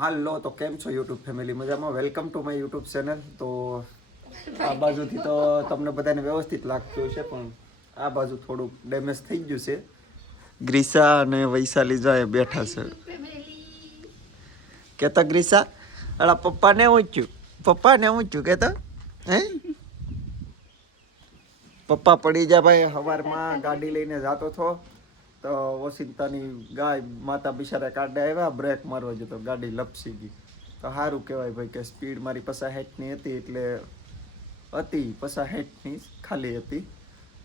હાલો તો કેમ છો યુટ્યુબ ફેમિલી? મજામાં? Welcome to my YouTube channel. તો આ બાજુથી તો તમને બધાને વ્યવસ્થિત લાગતું છે પણ આ બાજુ થોડુંક ડેમેજ થઈ ગયું છે. ગ્રીસા અને વૈશાલી જાય બેઠા છે. કેતા ગ્રીસા? અલા પપ્પાને ઊંચ્યું. પપ્પાને ઊંચ્યું કેતા? હે? પપ્પા પડી જા ભાઈ સવારમાં ગાડી લઈને જાતો હતો તો વોશિંગ્ટનની ગાય માતા બિચારા કાઢે આવ્યા, બ્રેક મારવા જતો ગાડી લપસી ગઈ. તો સારું કહેવાય ભાઈ કે સ્પીડ મારી પસા હેઠની હતી એટલે હતી પસા હેઠની ખાલી હતી.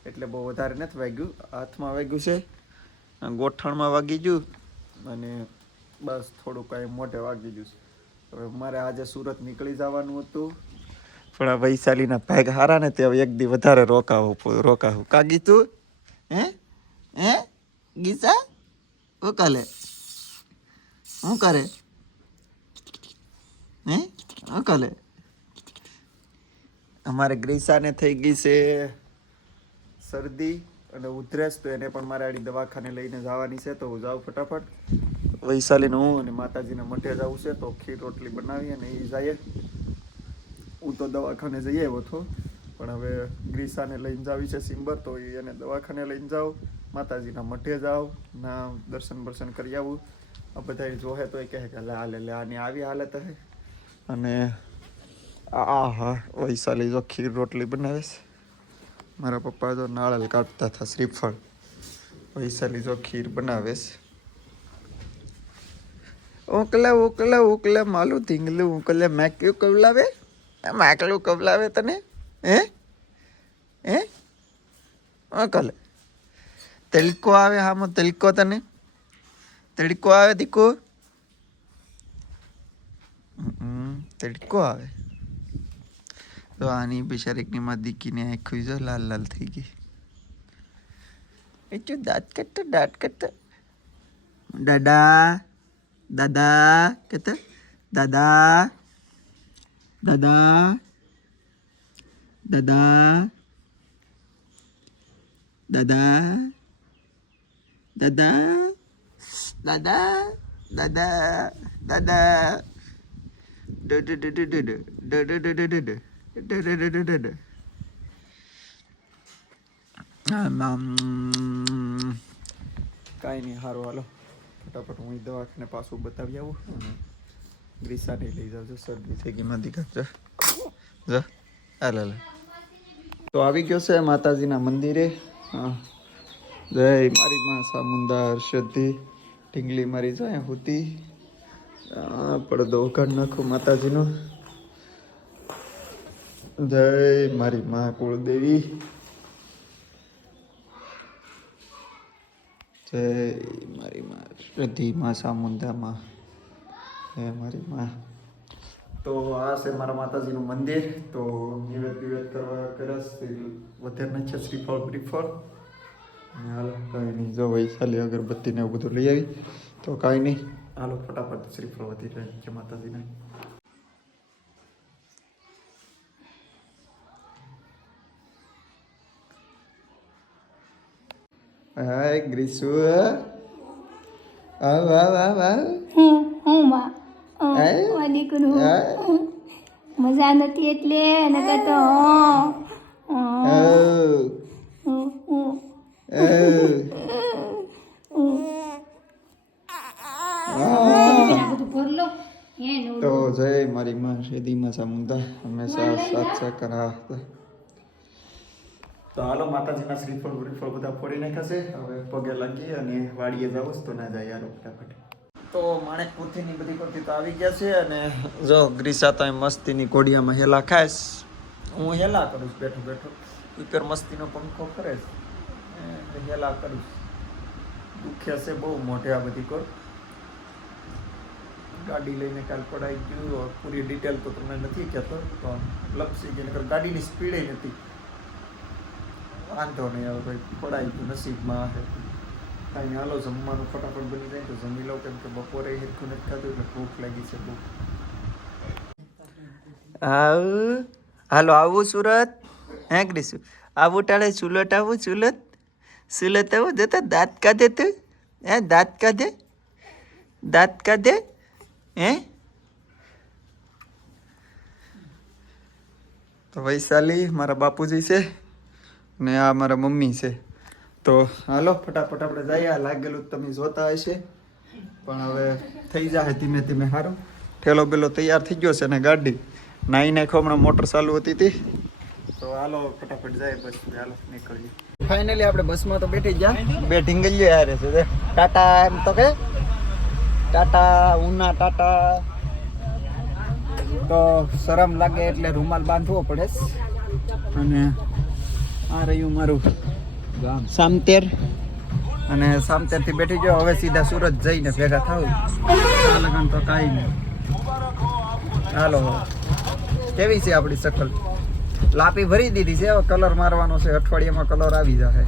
એટલે બહુ વધારે નથી વાગ્યું. હાથમાં વાગ્યું છે, ગોઠણમાં વાગી ગયું અને બસ થોડું કાંઈ મોઢે વાગી ગયું છે. હવે મારે આજે સુરત નીકળી જવાનું હતું. પણ આ વૈશાલીના ભાગ હારા ને તે એક દી વધારે રોકાવું રોકાવું. કાગી તું? હે? હે? ગીસા? શું કાલે? શું કરે હે? શું કાલે? અમારે ગ્રીસાને થઈ ગઈ છે શરદી અને ઉધરસ, તો એને પણ મારે આડી દવાખાને લઈને જવાની છે, તો હું જાઉં ફટાફટ. વૈશાલીને હું અને માતાજીને મઠે જવું છે, તો ખીર રોટલી બનાવી અને એ જઈએ. હું તો દવાખાને જઈ આવ્યો હતો, પણ હવે ગ્રીસાને લઈને જાવી છે સિમ્બર તો એને દવાખાને લઈને જાઓ માતાજીના મઠે જાઓ ના દર્શન બર્શન કરી આવું. આ બધા જોહે તો એ કહે કે લે હાલે લે, આની આવી હાલત હે. અને આ હા, વૈશાલી જો ખીર રોટલી બનાવે છે. મારા પપ્પા જો નાળલ કાઢતા હતા શ્રીફળ. વૈશાલી જો ખીર બનાવે છે. ઓકલે ઓકલે ઓકલે માલું ધીંગલું ઓકલે મેક્યું કયું કવલાવે? માકલું કવલાવે તને? હે? હે? ઓકલે તડકો આવે હામાં તડકો તને તડકો આવે હમ, તડકો આવે તો આની બિચારીકની માં દીકીને આંખું જો લાલ લાલ થઈ ગઈ એ જો દાંત કરતા દાંત કરતા દાદા દાદા કહેતા દાદા દાદા દાદા દાદા દાદા દાદા દાદા દાદા કાંઈ નહીં સારું હાલો. ફટાફટ હું દવાખાને પાછું બતાવી આવું અને ગ્રીસાને લઈ જાવજો શરદી થઈ ગઈ માંથી કરજો જા. હાલ હાલ. તો આવી ગયો છે માતાજીના મંદિરે. હા. જય મારી માં સામુંદા હર્ષદી ઢીંગલી મારી જાય હુતી. પડદો ઉઘાડ નાખો માતાજીનો. જય મારી માં કુળદેવી. જય મારી માં શ્રદ્ધી માં સામુંદામાં જય મારી માં. તો આ છે મારા માતાજીનું મંદિર. તો નિવેદ વિવેદ કરવા કરસ વધારે છે શ્રીફળ બ્રીફળ અને હાલો કાંઈ નહીં. જો વૈશાલી અગરબત્તી ને એવું બધું લઈ આવી. તો કાંઈ નહીં. હાલો ફટાફટ શ્રીફળ વધી રહે છે માતાજીને. હાય ગ્રીસુ આવ આવ આવ આવ હું હું મજા નથી એટલે નકર તો હું. ભરલો હે નો તો જય મારી માં શેદીમાં ચામુંડા હંમેશા સાથ સહકાર હતા તો હાલો માતાજીના શ્રીફળ શ્રીફળ બધા ફોડી નાખ્યા હવે પગે લાગી અને વાડીએ જાવ તો ના જાય યાર ફટાફટ. તો માણેક પૂથીની બધી કરતી તો આવી ગયા છે અને જો ગ્રીસા તો મસ્તીની કોડિયામાં હેલા ખાઈશ. હું હેલા કરું છું, બેઠો બેઠો. ઉપર મસ્તીનો પંખો કરે છે. હેલા કરું. છું દુખે છે બહુ મોઢે આ બધી કર ગાડી લઈને કાલ પડાઈ ગયું. પૂરી ડિટેલ તો તમને નથી કહેતો, પણ લપસી ગઈ, નકર ગાડીની સ્પીડે નથી. વાંધો નહીં હવે ભાઈ, પડાઈ ગયું નસીબમાં આવે કાંઈ હાલો જમવાનું ફટાફટ બની જાય તો જમી લઉં, કેમ કે બપોરે હેરખું નથી ખાધું એટલે ભૂખ લાગી છે બહુ. હાલો આવું સુરત, હે ગ્રીસુ આવું ટાળે સુરત આવું સુરત સુલતાઓ જતા, દાંત કાઢે તું? હે, દાંત કાઢે? દાંત કાઢે? હે? તો વૈશાલી મારા બાપુજી છે ને આ મારા મમ્મી છે. તો હાલો, ફટાફટ આપણે જઈએ. આ લાગેલું તમે જોતા હશે. પણ હવે થઈ જાય ધીમે ધીમે સારું ઠેલો બેલો તૈયાર થઈ ગયો છે ને ગાડી. નાઈ નાખો હમણાં મોટર ચાલુ હતી હતી તો હાલો ફટાફટ જાય બસ હાલો નીકળીએ. ફાઇનલી આપણે બસમાં તો બેઠી ગયા. બે ઢીંગલીઓ હારે છે. ટાટા એમ તો કે? ટાટા ઉના ટાટા. તો શરમ લાગે એટલે રૂમાલ બાંધવો પડે અને આ રહ્યું મારું ગામ. સામતેર. અને સામતેરથી બેઠી ગયો હવે સીધા સુરત જઈને ભેગા થાવ તો કાંઈ નહીં. હાલો કેવી છે આપણી શકલ લાપી ભરી દીધી છે. કલર મારવાનો છે. અઠવાડિયામાં કલર આવી જશે